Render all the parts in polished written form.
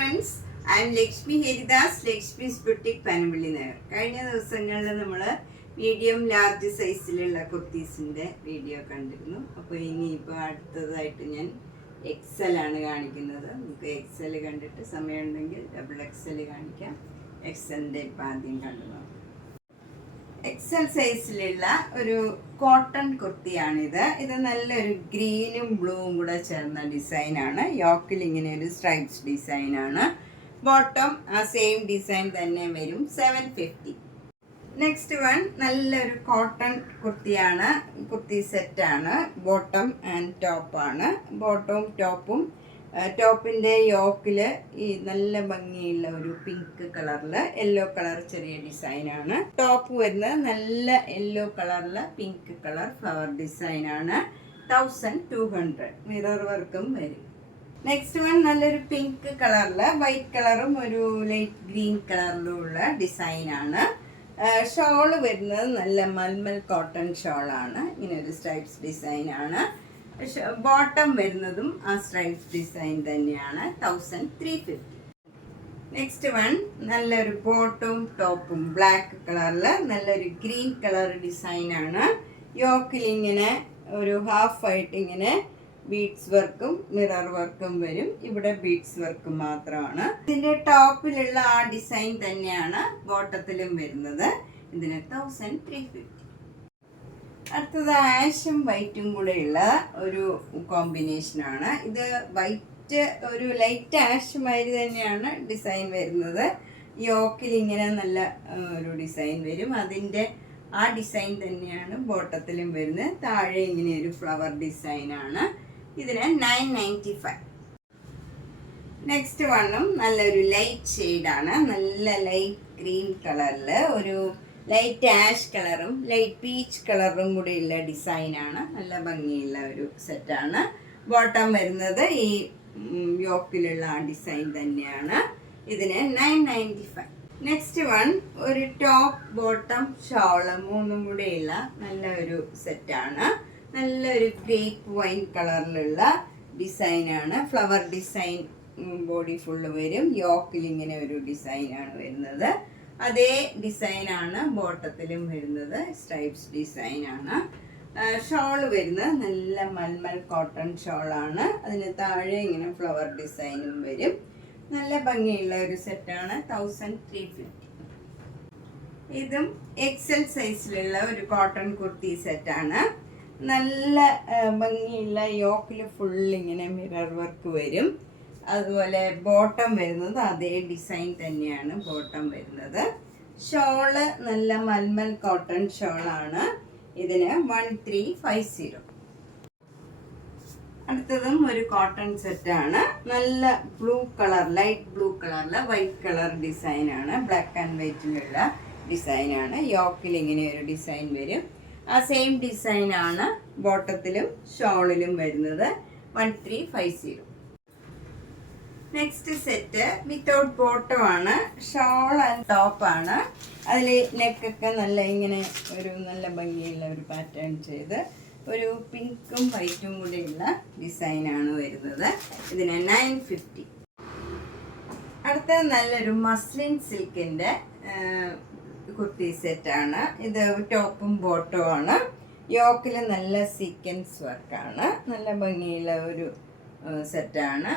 Friends, I M Lakshmi Haridas, Lakshmi's boutique Panampilly Nagar. കഴിഞ്ഞ ദിവസങ്ങളിൽ നമ്മൾ മീഡിയം ലാർജ് സൈസിലുള്ള കുർത്തീസിൻ്റെ വീഡിയോ കണ്ടിരുന്നു. അപ്പോൾ ഇനിയിപ്പോൾ അടുത്തതായിട്ട് ഞാൻ എക്സൽ ആണ് കാണിക്കുന്നത്. നമുക്ക് എക്സൽ കണ്ടിട്ട് സമയമുണ്ടെങ്കിൽ ഡബിൾ എക്സൽ കാണിക്കാം. എക്സലിൻ്റെ ഇപ്പം ആദ്യം കണ്ടു നോക്കാം. എക്സൽ സൈസിലുള്ള ഒരു കോട്ടൺ കുർത്തിയാണിത്. ഇത് നല്ലൊരു ഗ്രീനും ബ്ലൂവും കൂടെ ചേർന്ന ഡിസൈനാണ്. യോക്കിൽ ഇങ്ങനെ ഒരു സ്ട്രൈപ്സ് ഡിസൈനാണ്. ബോട്ടം ആ സെയിം ഡിസൈൻ തന്നെ വരും. 750. നെക്സ്റ്റ് വൺ നല്ലൊരു കോട്ടൺ കുർത്തിയാണ്. കുർത്തി സെറ്റാണ്. ബോട്ടം ആൻഡ് ടോപ്പാണ്. ബോട്ടവും ടോപ്പും ടോപ്പിൻ്റെ യോക്കിൽ ഈ നല്ല ഭംഗിയുള്ള ഒരു പിങ്ക് കളറിൽ യെല്ലോ കളർ ചെറിയ ഡിസൈനാണ്. ടോപ്പ് വരുന്നത് നല്ല യെല്ലോ കളറിൽ പിങ്ക് കളർ ഫ്ലവർ ഡിസൈനാണ്. 1200. മിറർ വർക്കും വരും. നെക്സ്റ്റ് വൺ നല്ലൊരു പിങ്ക് കളറിൽ വൈറ്റ് കളറും ഒരു ലൈറ്റ് ഗ്രീൻ കളറിലും ഉള്ള ഡിസൈനാണ്. ഷോള് വരുന്നത് നല്ല മൽമൽ കോട്ടൺ ഷോളാണ്. ഇങ്ങനെ ഒരു സ്ട്രൈപ്സ് ഡിസൈനാണ്. ബോട്ടം വരുന്നതും ആ സ്ട്രൈപ്സ് ഡിസൈൻ തന്നെയാണ്. 1350. നെക്സ്റ്റ് വൺ നല്ലൊരു ബോട്ടവും ടോപ്പും ബ്ലാക്ക് കളറിൽ നല്ലൊരു ഗ്രീൻ കളർ ഡിസൈനാണ്. യോക്കിൽ ഇങ്ങനെ ഒരു ഹാഫ് ആയിട്ട് ഇങ്ങനെ ബീഡ്സ് വർക്കും മിറർ വർക്കും വരും. ഇവിടെ ബീഡ്സ് വർക്ക് മാത്രമാണ്. ഇതിൻ്റെ ടോപ്പിലുള്ള ആ ഡിസൈൻ തന്നെയാണ് ബോട്ടത്തിലും വരുന്നത്. ഇതിന് 1350. അടുത്തത് ആഷും വൈറ്റും കൂടെയുള്ള ഒരു കോമ്പിനേഷനാണ്. ഇത് വൈറ്റ് ഒരു ലൈറ്റ് ആഷ് മാതിരി തന്നെയാണ് ഡിസൈൻ വരുന്നത്. യോക്കിൽ ഇങ്ങനെ നല്ല ഒരു ഡിസൈൻ വരും. അതിൻ്റെ ആ ഡിസൈൻ തന്നെയാണ് ബോട്ടത്തിലും വരുന്നത്. താഴെ ഇങ്ങനെ ഒരു ഫ്ലവർ ഡിസൈനാണ്. ഇതിന് 995. നെക്സ്റ്റ് വണ്ണും നല്ലൊരു ലൈറ്റ് ഷെയ്ഡാണ്. നല്ല ലൈറ്റ് ഗ്രീൻ കളറിൽ ഒരു ലൈറ്റ് ആഷ് കളറും ലൈറ്റ് പീച്ച് കളറും കൂടിയുള്ള ഡിസൈനാണ്. നല്ല ഭംഗിയുള്ള ഒരു സെറ്റാണ്. ബോട്ടം വരുന്നത് ഈ യോക്കിലുള്ള ആ ഡിസൈൻ തന്നെയാണ്. ഇതിന് 995. നെക്സ്റ്റ് വൺ ഒരു ടോപ്പ് ബോട്ടം ഷോള് മൂന്നും കൂടെയുള്ള നല്ല ഒരു സെറ്റാണ്. നല്ലൊരു ഗ്രേപ്പ് വൈൻ കളറിലുള്ള ഡിസൈനാണ്. ഫ്ലവർ ഡിസൈൻ ബോഡി ഫുള്ള് വരും. യോക്കിൽ ഇങ്ങനെ ഒരു ഡിസൈനാണ് വരുന്നത്. അതേ ഡിസൈനാണ് ബോട്ടത്തിലും വരുന്നത്. സ്ട്രൈപ്സ് ഡിസൈനാണ്. ഷോള് വരുന്നത് നല്ല മൽമൽ കോട്ടൺ ഷോളാണ്. അതിന് താഴെ ഇങ്ങനെ ഫ്ലവർ ഡിസൈനും വരും. നല്ല ഭംഗിയുള്ള ഒരു സെറ്റാണ്. 1350. ഇതും എക്സൽ സൈസിലുള്ള ഒരു കോട്ടൺ കുർത്തി സെറ്റാണ്. നല്ല ഭംഗിയുള്ള യോക്കിൽ ഫുള്ളിങ്ങനെ മിറർ വർക്ക് വരും. അതുപോലെ ബോട്ടം വരുന്നത് അതേ ഡിസൈൻ തന്നെയാണ് ബോട്ടം വരുന്നത്. ഷോള് നല്ല മൽമൽ കോട്ടൺ ഷോളാണ്. ഇതിന് 1350. അടുത്തതും ഒരു കോട്ടൺ സെറ്റാണ്. നല്ല ബ്ലൂ കളർ ലൈറ്റ് ബ്ലൂ കളറിൽ വൈറ്റ് കളർ ഡിസൈനാണ്. ബ്ലാക്ക് ആൻഡ് വൈറ്റിലുള്ള ഡിസൈനാണ്. യോക്കിൽ ഇങ്ങനെ ഒരു ഡിസൈൻ വരും. ആ സെയിം ഡിസൈനാണ് ബോട്ടത്തിലും ഷോളിലും വരുന്നത്. 1350. നെക്സ്റ്റ് സെറ്റ് വിത്തൗട്ട് ബോട്ടം ആണ്. ഷോൾ ആൻഡ് ടോപ്പാണ്. അതിൽ നെക്കൊക്കെ നല്ല ഇങ്ങനെ ഒരു നല്ല ഭംഗിയുള്ള ഒരു പാറ്റേൺ ചെയ്ത് ഒരു പിങ്കും വൈറ്റും കൂടെയുള്ള ഡിസൈനാണ് വരുന്നത്. ഇതിന് 950. അടുത്ത നല്ലൊരു മസ്ലിൻ സിൽക്കിൻ്റെ കുർത്തി സെറ്റാണ്. ഇത് ടോപ്പും ബോട്ടവും ആണ്. യോക്കിൽ നല്ല സീക്വൻസ് വർക്കാണ്. നല്ല ഭംഗിയുള്ള ഒരു സെറ്റാണ്.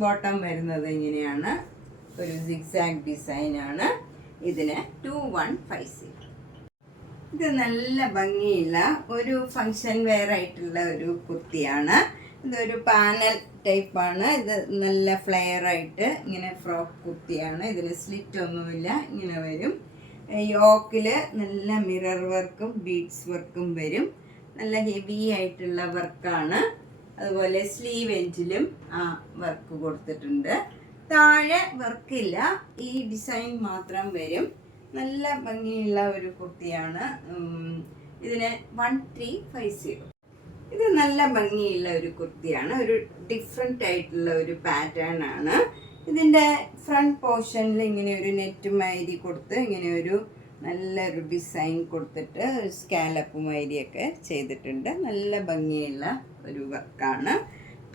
ബോട്ടം വരുന്നത് ഇങ്ങനെയാണ്. ഒരു സിഗ്സാഗ് ഡിസൈനാണ്. ഇതിന് 2150. ഇത് നല്ല ഭംഗിയുള്ള ഒരു ഫങ്ഷൻ വെയർ ആയിട്ടുള്ള ഒരു കുർത്തിയാണ്. ഇതൊരു പാനൽ ടൈപ്പാണ്. ഇത് നല്ല ഫ്ലെയർ ആയിട്ട് ഇങ്ങനെ ഫ്രോക്ക് കുർത്തിയാണ്. ഇതിന് സ്ലിറ്റ് ഒന്നുമില്ല, ഇങ്ങനെ വരും. യോക്കിൽ നല്ല മിറർ വർക്കും ബീഡ്സ് വർക്കും വരും. നല്ല ഹെവി ആയിട്ടുള്ള വർക്കാണ്. അതുപോലെ സ്ലീവ് എൻഡിലും ആ വർക്ക് കൊടുത്തിട്ടുണ്ട്. താഴെ വർക്കില്ല, ഈ ഡിസൈൻ മാത്രം വരും. നല്ല ഭംഗിയുള്ള ഒരു കുർത്തിയാണ്. ഇതിന് 1350. ഇത് നല്ല ഭംഗിയുള്ള ഒരു കുർത്തിയാണ്. ഒരു ഡിഫറെൻ്റ് ആയിട്ടുള്ള ഒരു പാറ്റേൺ ആണ്. ഇതിൻ്റെ ഫ്രണ്ട് പോർഷനിൽ ഇങ്ങനെ ഒരു നെറ്റ് മാതിരി കൊടുത്ത് ഇങ്ങനെ ഒരു നല്ലൊരു ഡിസൈൻ കൊടുത്തിട്ട് സ്കാലപ്പ് മാതിരിയൊക്കെ ചെയ്തിട്ടുണ്ട്. നല്ല ഭംഗിയുള്ള ഒരു വർക്കാണ്.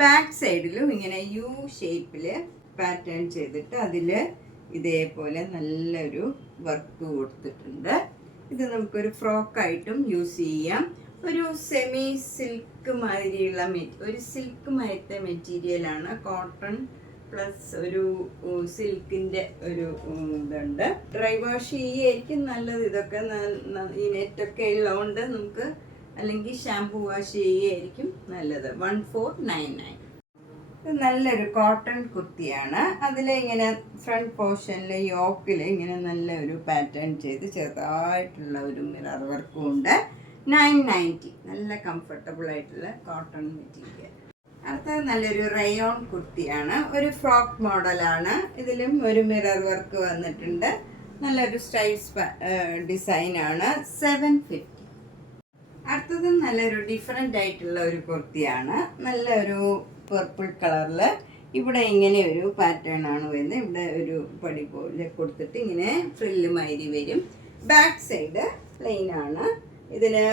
ബാക്ക് സൈഡിലും ഇങ്ങനെ യു ഷേപ്പിൽ പാറ്റേൺ ചെയ്തിട്ട് അതിൽ ഇതേപോലെ നല്ലൊരു വർക്ക് കൊടുത്തിട്ടുണ്ട്. ഇത് നമുക്കൊരു ഫ്രോക്കായിട്ടും യൂസ് ചെയ്യാം. ഒരു സെമി സിൽക്ക് മാതിരിയുള്ള ഒരു സിൽക്ക് മാറ്റ മെറ്റീരിയലാണ്. കോട്ടൺ പ്ലസ് ഒരു സിൽക്കിൻ്റെ ഒരു ഇതുണ്ട്. ഡ്രൈ വാഷ് ചെയ്യായിരിക്കും നല്ലത്. ഇതൊക്കെ ഈ നെറ്റൊക്കെ ഉള്ളതുകൊണ്ട് നമുക്ക് അല്ലെങ്കിൽ ഷാംപൂ വാഷ് ചെയ്യുകയായിരിക്കും നല്ലത്. 1499. ഇത് നല്ലൊരു കോട്ടൺ കുർത്തിയാണ്. അതിൽ ഇങ്ങനെ ഫ്രണ്ട് പോർഷനിൽ യോക്കിൽ ഇങ്ങനെ നല്ലൊരു പാറ്റേൺ ചെയ്ത് ചെറുതായിട്ടുള്ള ഒരു മിറർ വർക്കും ഉണ്ട്. 990. നല്ല കംഫർട്ടബിൾ ആയിട്ടുള്ള കോട്ടൺ മെറ്റീരിയൽ. അടുത്തത് നല്ലൊരു റയോൺ കുർത്തിയാണ്. ഒരു ഫ്രോക്ക് മോഡലാണ്. ഇതിലും ഒരു മിറർ വർക്ക് വന്നിട്ടുണ്ട്. നല്ലൊരു സ്റ്റൈൽസ് ഡിസൈനാണ്. 750. അടുത്തത് നല്ലൊരു ഡിഫറെൻ്റ് ആയിട്ടുള്ള ഒരു കുർത്തിയാണ്. നല്ലൊരു പർപ്പിൾ കളറിൽ ഇവിടെ ഇങ്ങനെ ഒരു പാറ്റേൺ ആണ് വരുന്നത്. ഇവിടെ ഒരു പടി പോലെ കൊടുത്തിട്ട് ഇങ്ങനെ ഫ്രില്ല് മാതിരി വരും. ബാക്ക് സൈഡ് പ്ലെയിൻ ആണ്. ഇതിന്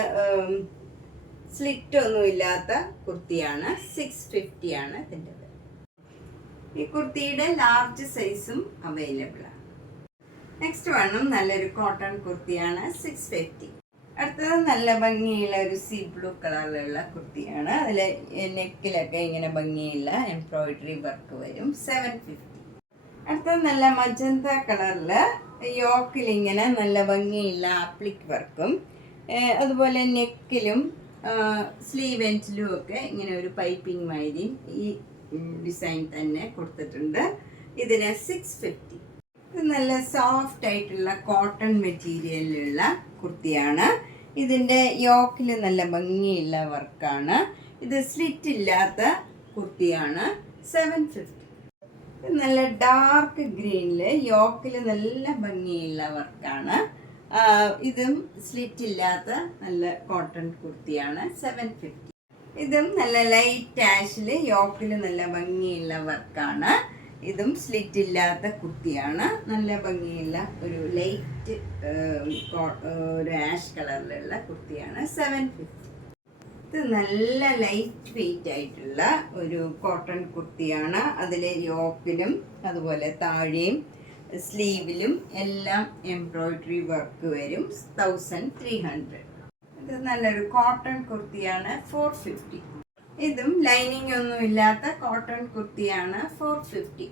സ്ലിറ്റ് ഒന്നും ഇല്ലാത്ത കുർത്തിയാണ്. 650 ആണ് ഇതിൻ്റെ. ഈ കുർത്തിയുടെ ലാർജ് സൈസും അവൈലബിൾ ആണ്. നെക്സ്റ്റ് വേണം നല്ലൊരു കോട്ടൺ കുർത്തിയാണ്. 650. അടുത്തത് നല്ല ഭംഗിയുള്ള ഒരു സീ ബ്ലൂ കളറിലുള്ള കുർത്തിയാണ്. അതിൽ നെക്കിലൊക്കെ ഇങ്ങനെ ഭംഗിയുള്ള എംബ്രോയിഡറി വർക്ക് വരും. 750. അടുത്തത് നല്ല മജന്ത കളറിൽ യോക്കിൽ ഇങ്ങനെ നല്ല ഭംഗിയുള്ള ആപ്ലിക് വർക്കും അതുപോലെ നെക്കിലും സ്ലീവ് എൻഡിലും ഒക്കെ ഇങ്ങനെ ഒരു പൈപ്പിംഗ് മാതിരി ഈ ഡിസൈൻ തന്നെ കൊടുത്തിട്ടുണ്ട്. ഇതിന് 650. ഇത് നല്ല സോഫ്റ്റ് ആയിട്ടുള്ള കോട്ടൺ മെറ്റീരിയലിലുള്ള കുർത്തിയാണ്. ഇതിൻ്റെ യോക്കിൽ നല്ല ഭംഗിയുള്ള വർക്കാണ്. ഇത് സ്ലിറ്റ് ഇല്ലാത്ത കുർത്തിയാണ്. 750. നല്ല ഡാർക്ക് ഗ്രീനിൽ യോക്കിൽ നല്ല ഭംഗിയുള്ള വർക്കാണ്. ഇതും സ്ലിറ്റ് ഇല്ലാത്ത നല്ല കോട്ടൺ കുർത്തിയാണ്. 750. ഇതും നല്ല ലൈറ്റ് ആഷിൽ യോക്കിൽ നല്ല ഭംഗിയുള്ള വർക്കാണ്. ഇതും സ്ലിറ്റ് ഇല്ലാത്ത കുർത്തിയാണ്. നല്ല ഭംഗിയുള്ള ഒരു ലൈറ്റ് ഒരു ആഷ് കളറിലുള്ള കുർത്തിയാണ്. 750. ഇത് നല്ല ലൈറ്റ് വെയിറ്റ് ആയിട്ടുള്ള ഒരു കോട്ടൺ കുർത്തിയാണ്. അതിൽ യോക്കിലും അതുപോലെ താഴെയും സ്ലീവിലും എല്ലാം എംബ്രോയിഡറി വർക്ക് വരും. 1300. ഇത് നല്ലൊരു കോട്ടൺ കുർത്തിയാണ്. 450. ഇതും ലൈനിങ് ഒന്നും ഇല്ലാത്ത കോട്ടൺ കുർത്തിയാണ്. 450.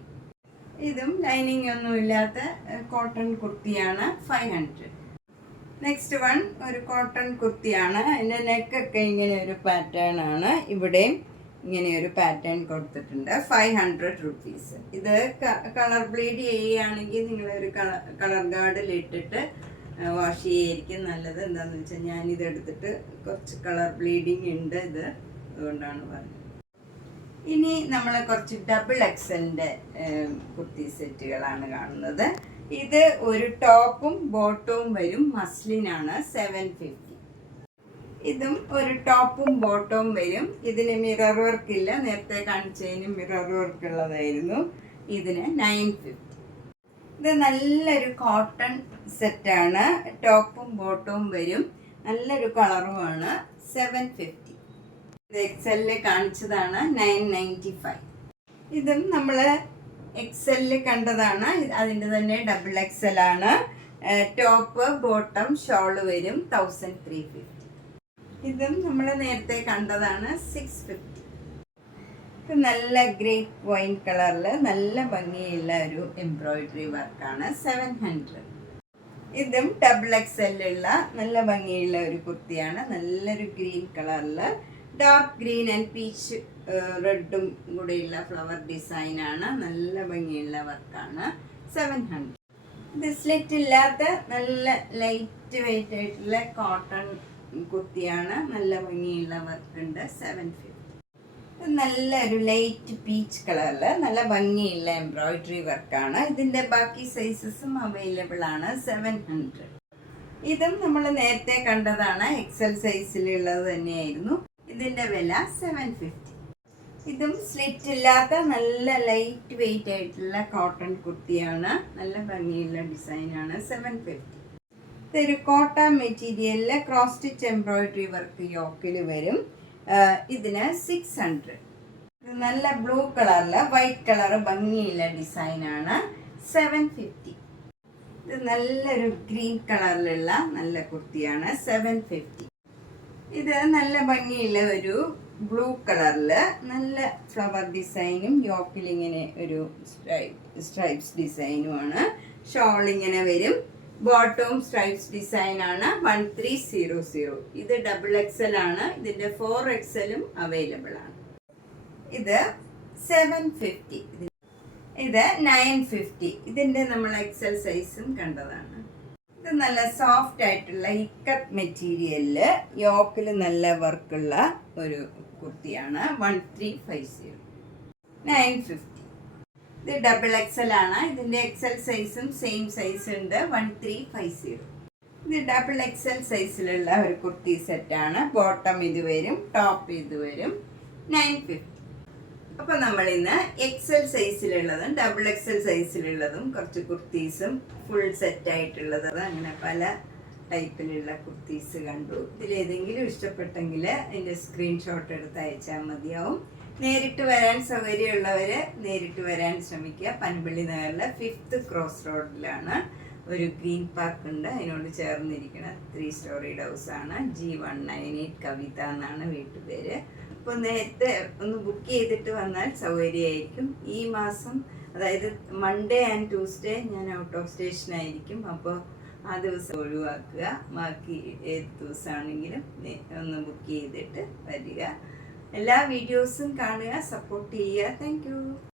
ഇതും ലൈനിങ് ഒന്നും ഇല്ലാത്ത കോട്ടൺ കുർത്തിയാണ്. 500. നെക്സ്റ്റ് വൺ ഒരു കോട്ടൺ കുർത്തിയാണ്. അതിൻ്റെ നെക്കൊക്കെ ഇങ്ങനെ ഒരു പാറ്റേൺ ആണ്. ഇവിടെയും ഇങ്ങനെ ഒരു പാറ്റേൺ കൊടുത്തിട്ടുണ്ട്. 500 റുപ്പീസ്. ഇത് കളർ ബ്ലീഡ് ചെയ്യുകയാണെങ്കിൽ നിങ്ങളൊരു കളർ ഗാർഡിൽ ഇട്ടിട്ട് വാഷ് ചെയ്യായിരിക്കും നല്ലത്. എന്താണെന്ന് വെച്ചാൽ ഞാനിതെടുത്തിട്ട് കുറച്ച് കളർ ബ്ലീഡിങ് ഉണ്ട്. ഇത് അതുകൊണ്ടാണ് പറഞ്ഞത്. ഇനി നമ്മൾ കുറച്ച് ഡബിൾ എക്സലിൻ്റെ കുർത്തി സെറ്റുകളാണ് കാണുന്നത്. ഇത് ഒരു ടോപ്പും ബോട്ടവും വരും. മസ്ലിനാണ്. 750. ഇതും ഒരു ടോപ്പും ബോട്ടവും വരും. ഇതിന് മിറർ വർക്ക് ഇല്ല. നേരത്തെ കാണിച്ചതിന് മിറർ വർക്ക് ഉള്ളതായിരുന്നു. ഇതിന് 950. ഇത് നല്ലൊരു കോട്ടൺ സെറ്റാണ്. ടോപ്പും ബോട്ടവും വരും. നല്ലൊരു കളറുമാണ്. 750. ഇത് എക്സലിൽ കാണിച്ചതാണ്. 995. ഇതും നമ്മൾ എക്സലിൽ കണ്ടതാണ്. അതിൻ്റെ തന്നെ ഡബിൾ എക്സൽ ആണ്. ടോപ്പ് ബോട്ടം ഷോള് വരും. 1350. ഇതും നമ്മൾ നേരത്തെ കണ്ടതാണ്. 650. ഇത് നല്ല ഗ്രേപ്പ് വൈൻ കളറിൽ നല്ല ഭംഗിയുള്ള ഒരു എംബ്രോയിഡറി വർക്കാണ്. 700. ഇതും ഡബിൾ എക്സലിലുള്ള നല്ല ഭംഗിയുള്ള ഒരു കുർത്തിയാണ്. നല്ലൊരു ഗ്രീൻ കളറിൽ ഡാർക്ക് ഗ്രീൻ ആൻഡ് പീച്ച് റെഡും കൂടെയുള്ള ഫ്ലവർ ഡിസൈനാണ്. നല്ല ഭംഗിയുള്ള വർക്കാണ്. 700. ഇത് സ്ലിറ്റ് ഇല്ലാത്ത നല്ല ലൈറ്റ് വെയിറ്റ് ആയിട്ടുള്ള കോട്ടൺ കുർത്തിയാണ്. നല്ല ഭംഗിയുള്ള വർക്കുണ്ട്. 750. ഇത് നല്ലൊരു ലൈറ്റ് പീച്ച് കളറിൽ നല്ല ഭംഗിയുള്ള എംബ്രോയിഡറി വർക്കാണ്. ഇതിൻ്റെ ബാക്കി സൈസസും അവൈലബിൾ ആണ്. 700. ഇതും നമ്മൾ നേരത്തെ കണ്ടതാണ്. എക്സൽ സൈസിലുള്ളത് തന്നെയായിരുന്നു. ഇതിൻ്റെ വില 750. ഇതും സ്ലിറ്റ് ഇല്ലാത്ത നല്ല ലൈറ്റ് വെയിറ്റ് ആയിട്ടുള്ള കോട്ടൺ കുർത്തിയാണ്. നല്ല ഭംഗിയുള്ള ഡിസൈനാണ്. 750. ഇതൊരു കോട്ടൺ മെറ്റീരിയലിൽ ക്രോസ് സ്റ്റിച്ച് എംബ്രോയിഡറി വർക്ക് യോക്കിൽ വരും. ഇതിന് 600. ഇത് നല്ല ബ്ലൂ കളറില് വൈറ്റ് കളർ ഭംഗിയുള്ള ഡിസൈനാണ്. 750. ഇത് നല്ലൊരു ഗ്രീൻ കളറിലുള്ള നല്ല കുർത്തിയാണ്. 750. ഇത് നല്ല ഭംഗിയുള്ള ഒരു ബ്ലൂ കളറില് നല്ല ഫ്ലവർ ഡിസൈനും യോക്കിൽ ഇങ്ങനെ ഒരു സ്ട്രൈപ്സ് ഡിസൈനുമാണ്. ഷോൾ ഇങ്ങനെ വരും. ബോട്ടവും സ്ട്രൈപ്സ് ഡിസൈനാണ്. 1300. ഇത് XXL ആണ്. ഇതിന്റെ 4XL അവൈലബിൾ ആണ്. ഇത് 750. ഇത് 950. ഇതിന്റെ നമ്മൾ XL സൈസും കണ്ടതാണ്. ഇത് നല്ല സോഫ്റ്റ് ആയിട്ടുള്ള ഇക്കത്ത് മെറ്റീരിയലില് യോക്കിൽ നല്ല വർക്കുള്ള ഒരു കുർത്തിയാണ്. 1350. 950. ഇത് XXL ആണ്. ഇതിന്റെ XL സൈസും സെയിം സൈസ് ഉണ്ട്. 1350. ഇത് XXL സൈസിലുള്ള ഒരു കുർത്തി സെറ്റാണ്. ബോട്ടം ഇത് വരും, ടോപ്പ് ഇത് വരും. 950. അപ്പൊ നമ്മൾ ഇന്ന് XL സൈസിലുള്ളതും XXL സൈസിലുള്ളതും കുറച്ച് കുർത്തീസും ഫുൾ സെറ്റ് ആയിട്ടുള്ളത് അങ്ങനെ പല ടൈപ്പിലുള്ള കുർത്തീസ് കണ്ടു. ഇതിലേതെങ്കിലും ഇഷ്ടപ്പെട്ടെങ്കിൽ അതിന്റെ സ്ക്രീൻഷോട്ട് എടുത്ത് അയച്ചാൽ മതിയാവും. നേരിട്ട് വരാൻ സൗകര്യമുള്ളവര് നേരിട്ട് വരാൻ ശ്രമിക്കുക. പനമ്പള്ളി നഗറിലെ 5th ക്രോസ് റോഡിലാണ് ഒരു ഗ്രീൻ പാർക്ക് ഉണ്ട്. അതിനോട് ചേർന്നിരിക്കുന്ന 3 സ്റ്റോറീഡ് ഹൗസ് ആണ്. G198 കവിത എന്നാണ് വീട്ടുപേര്. അപ്പോൾ നേരത്തെ ഒന്ന് ബുക്ക് ചെയ്തിട്ട് വന്നാൽ സൗകര്യമായിരിക്കും. ഈ മാസം അതായത് മൺഡേ ആൻഡ് ട്യൂസ്ഡേ ഞാൻ ഔട്ട് ഓഫ് സ്റ്റേഷൻ ആയിരിക്കും. അപ്പോൾ ആ ദിവസം ഒഴിവാക്കുക. ബാക്കി ഏത് ദിവസമാണെങ്കിലും ഒന്ന് ബുക്ക് ചെയ്തിട്ട് വരിക. എല്ലാ വീഡിയോസും കാണുക, സപ്പോർട്ട് ചെയ്യുക. Thank you.